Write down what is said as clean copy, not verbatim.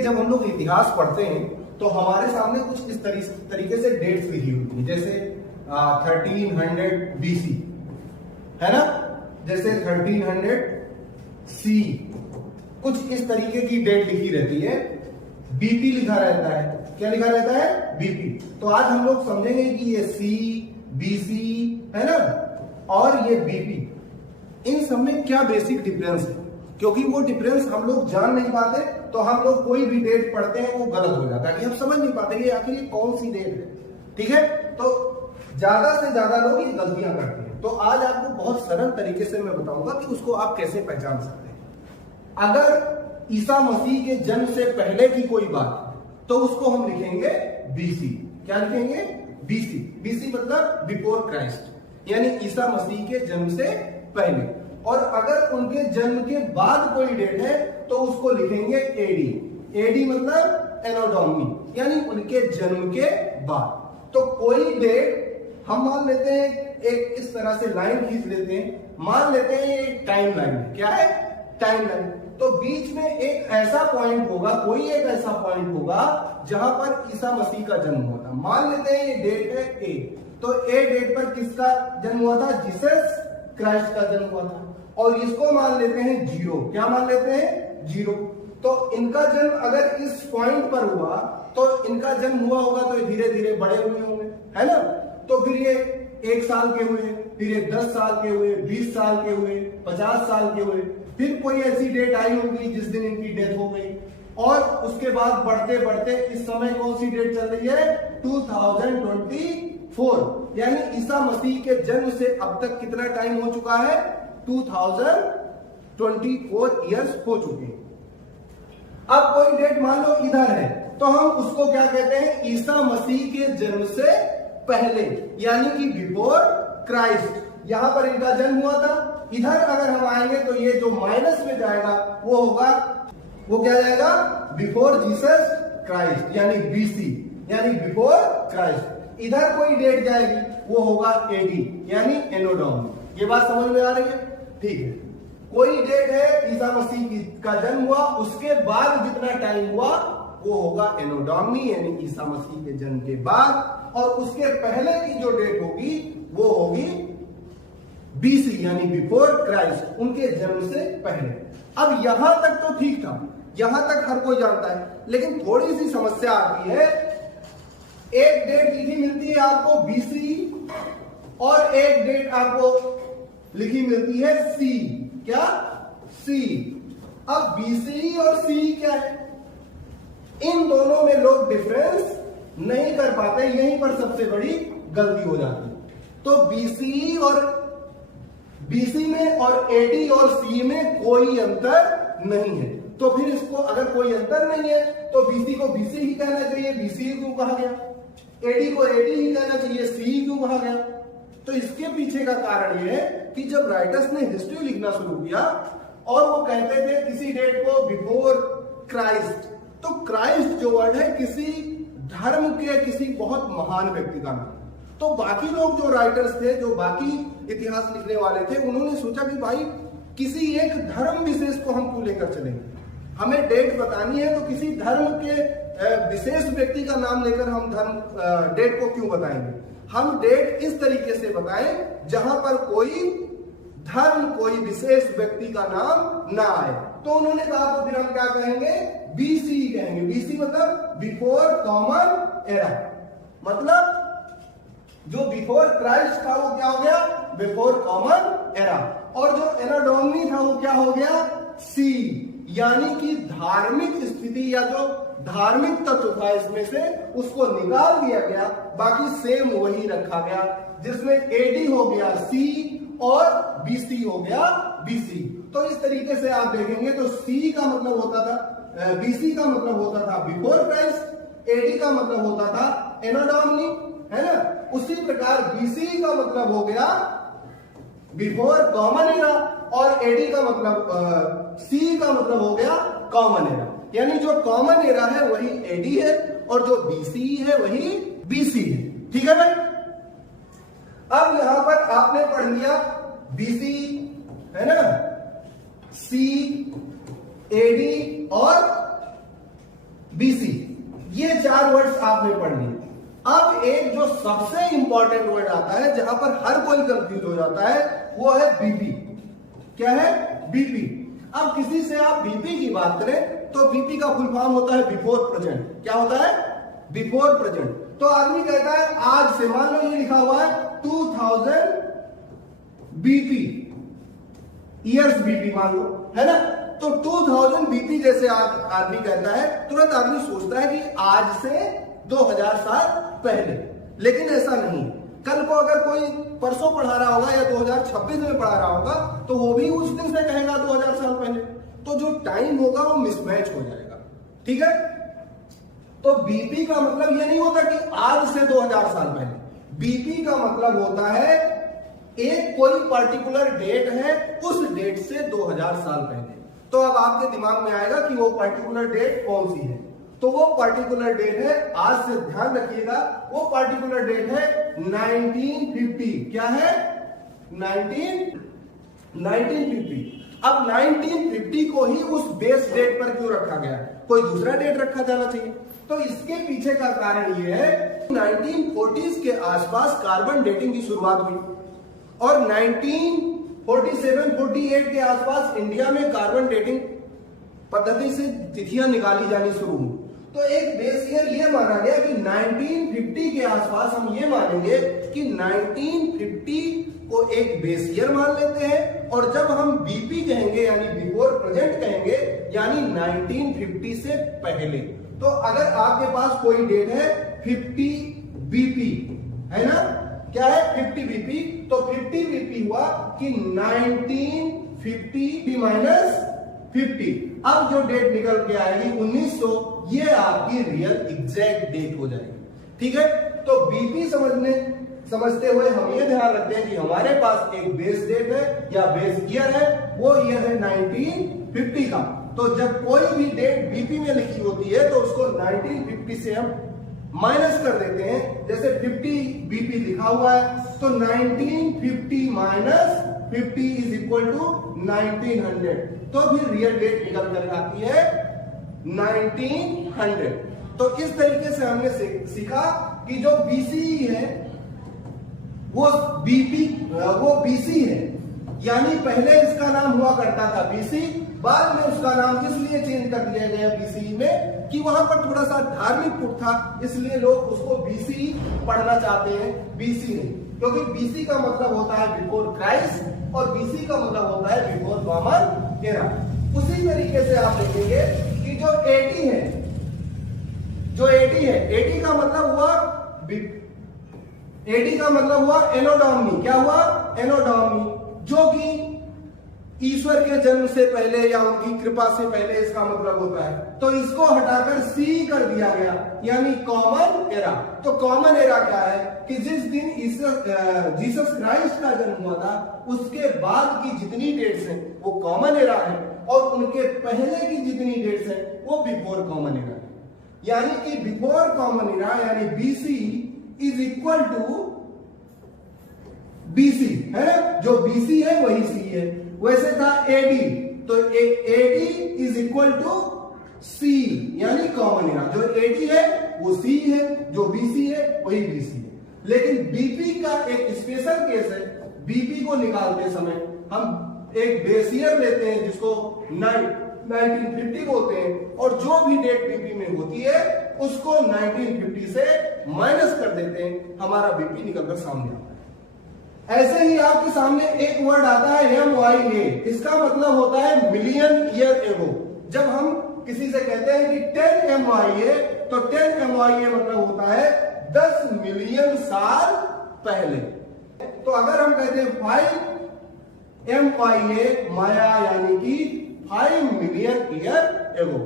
जब हम लोग इतिहास पढ़ते हैं तो हमारे सामने कुछ इस तरीके से डेट्स लिखी होती है, जैसे 1300 BC है ना, जैसे 1300 C, कुछ इस तरीके की डेट लिखी रहती है। बीपी लिखा रहता है, क्या लिखा रहता है? बीपी। तो आज हम लोग समझेंगे कि ये सी, बीसी है ना, और ये बीपी, इन सब में क्या बेसिक डिफरेंस है, क्योंकि वो डिफरेंस हम लोग जान नहीं पाते तो हम लोग कोई भी डेट पढ़ते हैं वो गलत हो जाता है, हम समझ नहीं पाते कि आखिर ये कौन सी डेट है। ठीक है, तो ज्यादा से ज्यादा लोग ये गलतियां करते हैं। तो आज आपको बहुत सरल तरीके से मैं बताऊंगा कि उसको आप कैसे पहचान सकते हैं। अगर ईसा मसीह के जन्म से पहले की कोई बात तो उसको हम लिखेंगे बीसी। क्या लिखेंगे? बीसी। बीसी मतलब बिफोर क्राइस्ट, यानी ईसा मसीह के जन्म से पहले। और अगर उनके जन्म के बाद कोई डेट है तो उसको लिखेंगे एडी। एडी मतलब एनो डोमिनी, यानी उनके जन्म के बाद। तो कोई डेट हम मान लेते हैं, एक इस तरह से लाइन खींच लेते हैं, मान लेते हैं एक टाइम लाइन है। क्या है? Time line. तो बीच में एक ऐसा पॉइंट होगा, कोई एक ऐसा पॉइंट होगा जहां पर ईसा मसीह का जन्म हुआ था। मान लेते हैं ये डेट है ए, तो ए डेट पर किसका जन्म हुआ था? जीसस क्राइस्ट का जन्म हुआ था। और इसको मान लेते हैं जीरो। क्या मान लेते हैं? जीरो। तो इनका जन्म अगर इस पॉइंट पर हुआ तो इनका जन्म हुआ होगा तो धीरे धीरे बड़े हुए होंगे, है ना। तो फिर ये 1 साल के हुए, फिर ये 10 साल के हुए, 20 साल के हुए, 50 साल के हुए, फिर कोई ऐसी डेट आई होगी जिस दिन इनकी डेथ हो गई। और उसके बाद बढ़ते बढ़ते इस समय कौन सी डेट चल रही है? 2024, यानी ईसा मसीह के जन्म से अब तक कितना टाइम हो चुका है? 2024 ईयर्स हो चुके हैं। अब कोई डेट मान लो इधर है तो हम उसको क्या कहते हैं? ईसा मसीह के जन्म से पहले, यानी कि बिफोर क्राइस्ट। यहां पर इनका जन्म हुआ था। इधर अगर हम आएंगे तो ये जो माइनस में जाएगा वो होगा, वो क्या जाएगा? बिफोर जीसस क्राइस्ट, यानी बीसी, यानी बिफोर क्राइस्ट। इधर कोई डेट जाएगी वो होगा एडी, यानी एनो डोमिनी। ये बात समझ में आ रही है? ठीक है, कोई डेट है ईसा मसीह का जन्म हुआ, उसके बाद जितना टाइम हुआ वो होगा एनो डोमिनी, यानी ईसा मसीह के जन्म के बाद। और उसके पहले की जो डेट होगी वो होगी बीसी, यानी बिफोर क्राइस्ट, उनके जन्म से पहले। अब यहां तक तो ठीक था, यहां तक हर कोई जानता है, लेकिन थोड़ी सी समस्या आती है। एक डेट लिखी मिलती है आपको बीसी, और एक डेट आपको लिखी मिलती है सी। क्या? सी। अब बीसी और सी क्या है? इन दोनों में लोग डिफरेंस नहीं कर पाते, यहीं पर सबसे बड़ी गलती हो जाती है। तो बीसी और बीसी में और एडी और सी में कोई अंतर नहीं है। तो फिर इसको अगर कोई अंतर नहीं है तो बीसी को बीसी ही कहना चाहिए, बीसी क्यों कहा गया? एडी को एडी ही कहना चाहिए, सी क्यों कहा गया? तो इसके पीछे का कारण यह है कि जब राइटर्स ने हिस्ट्री लिखना शुरू किया और वो कहते थे किसी डेट को बिफोर क्राइस्ट, तो क्राइस्ट जो वर्ड है किसी धर्म के किसी बहुत महान व्यक्ति का नाम। तो बाकी लोग जो राइटर्स थे, जो बाकी इतिहास लिखने वाले थे, उन्होंने सोचा कि भाई किसी एक धर्म विशेष को हम क्यों लेकर चलेंगे, हमें डेट बतानी है तो किसी धर्म के विशेष व्यक्ति का नाम लेकर हम डेट को क्यों बताएंगे। हम डेट इस तरीके से बताएं जहां पर कोई धर्म, कोई विशेष व्यक्ति का नाम ना आए। तो उन्होंने कहा तो फिर हम क्या कहेंगे? बीसी कहेंगे। बीसी मतलब बिफोर कॉमन एरा, मतलब जो बिफोर क्राइस्ट था वो क्या हो गया? Before common era. और जो एनो डोमिनी था वो क्या हो गया? सी, यानी कि धार्मिक स्थिति या जो धार्मिक तत्व था इसमें से उसको निकाल दिया गया, बाकी सेम वही रखा गया, जिसमें एडी हो गया सी और बीसी हो गया बीसी। तो इस तरीके से आप देखेंगे तो सी का मतलब होता था, बीसी का मतलब होता था बिफोर क्राइस्ट, एडी का मतलब होता था एनो डोमिनी, है ना। उसी प्रकार बीसी का मतलब हो गया बिफोर कॉमन एरा, और एडी का मतलब सी का मतलब हो गया कॉमन एरा, यानी जो कॉमन एरा है वही एडी है और जो बीसी है वही बीसी है। ठीक है भाई। अब यहां पर आपने पढ़ लिया बीसी, है ना, सी, एडी और बीसी, ये 4 वर्ड्स आपने पढ़ लिए। अब एक जो सबसे इंपॉर्टेंट वर्ड आता है जहां पर हर कोई कंफ्यूज हो जाता है, वो है बीपी। क्या है? बीपी। अब किसी से आप बीपी की बात करें तो बीपी का फुल फॉर्म होता है बिफोर प्रेजेंट। क्या होता है? Before present. तो आदमी कहता है आज से, मान लो ये लिखा हुआ है 2000 बीपी, ईयर्स बीपी मान लो, है ना। तो 2000 बीपी जैसे आदमी कहता है, तुरंत आदमी सोचता है कि आज से 2000 साल पहले। लेकिन ऐसा नहीं। कल को अगर कोई परसों पढ़ा रहा होगा या 2026 में पढ़ा रहा होगा तो वो भी उस दिन से कहेगा 2000 साल पहले। तो जो टाइम होगा वो मिसमैच हो जाएगा। ठीक है। तो बीपी का मतलब ये नहीं होता कि आज से 2000 साल पहले। बीपी का मतलब होता है एक कोई पर्टिकुलर डेट है, उस डेट से 2000 साल पहले। तो अब आपके दिमाग में आएगा कि वो पर्टिकुलर डेट कौन सी है। तो वो पर्टिकुलर डेट है, आज से ध्यान रखिएगा, वो पर्टिकुलर डेट है 1950। क्या है? 1950। अब 1950 को ही उस बेस डेट पर क्यों रखा गया? कोई दूसरा डेट रखा जाना चाहिए। तो इसके पीछे का कारण यह है 1940s के आसपास कार्बन डेटिंग की शुरुआत हुई और 1947-48 के आसपास इंडिया में कार्बन डेटिंग पद्धति से तिथियां निकाली जानी शुरू हुई। तो एक बेस ईयर ये माना गया कि 1950 के आसपास हम ये मानेंगे कि 1950 को एक बेस ईयर मान लेते हैं, और जब हम बीपी कहेंगे यानी बिफोर प्रेजेंट कहेंगे यानी 1950 से पहले। तो अगर आपके पास कोई डेट है 50 बीपी, है ना, क्या है 50 बीपी, तो 50 बीपी हुआ कि 1950 माइनस 50। अब जो डेट निकल के आएगी 1900, ये आपकी रियल एग्जैक्ट डेट हो जाएगी। ठीक है। तो बीपी समझते हुए हम ये ध्यान रखते हैं कि हमारे पास एक बेस डेट है या बेस ईयर है, वो ईयर है 1950 का। तो जब कोई भी डेट बीपी में लिखी होती है तो उसको 1950 से हम माइनस कर देते हैं। जैसे 50 बीपी लिखा हुआ है तो 1950 माइनस 50 इज इक्वल टू 1900, तो फिर रियल डेट निकल कर आती है 1900। तो इस तरीके से हमने सीखा कि जो बीसी है वो बीसी है, यानी पहले इसका नाम हुआ करता था बीसी, बाद में उसका नाम इसलिए चेंज कर दिया गया बीसी में कि वहां पर थोड़ा सा धार्मिक पुट था, इसलिए लोग उसको बीसी पढ़ना चाहते हैं, बीसी नहीं। क्योंकि बीसी का मतलब होता है बिफोर क्राइस्ट और बीसी का मतलब होता है बिफोर कॉमन एरा। उसी तरीके से आप देखेंगे कि जो 80 है, जो 80 है, 80 का मतलब हुआ 80 का मतलब हुआ एनोडॉमी। क्या हुआ? एनोडॉमी, जो कि ईश्वर के जन्म से पहले या उनकी कृपा से पहले इसका मतलब होता है। तो इसको हटाकर सी कर दिया गया यानी कॉमन एरा। तो कॉमन एरा क्या है कि जिस दिन जीसस क्राइस्ट का जन्म हुआ था उसके बाद की जितनी डेट्स हैं वो कॉमन एरा है, और उनके पहले की जितनी डेट्स हैं वो बिफोर कॉमन एरा है। यानी कि बिफोर कॉमन एरा यानी BC is equal to BC, है ना। जो बीसी है वही सी है। वैसे था एडी, तो एडी इज इक्वल टू सी यानी कॉमन एरा। जो एडी है वो सी है, जो बीसी है वही बीसी है। लेकिन बीपी का एक स्पेशल केस है। बीपी को निकालते समय हम एक बेस ईयर लेते हैं जिसको 1950 बोलते हैं, और जो भी डेट बीपी में होती है उसको 1950 से माइनस कर देते हैं, हमारा बीपी निकलकर सामने आता है। ऐसे ही आपके सामने एक वर्ड आता है MYA, इसका मतलब होता है मिलियन ईयर एगो। जब हम किसी से कहते हैं कि 10 MYA, तो 10 MYA मतलब होता है 10 मिलियन साल पहले। तो अगर हम कहते हैं 5 MYA माया यानी कि 5 मिलियन ईयर एगो,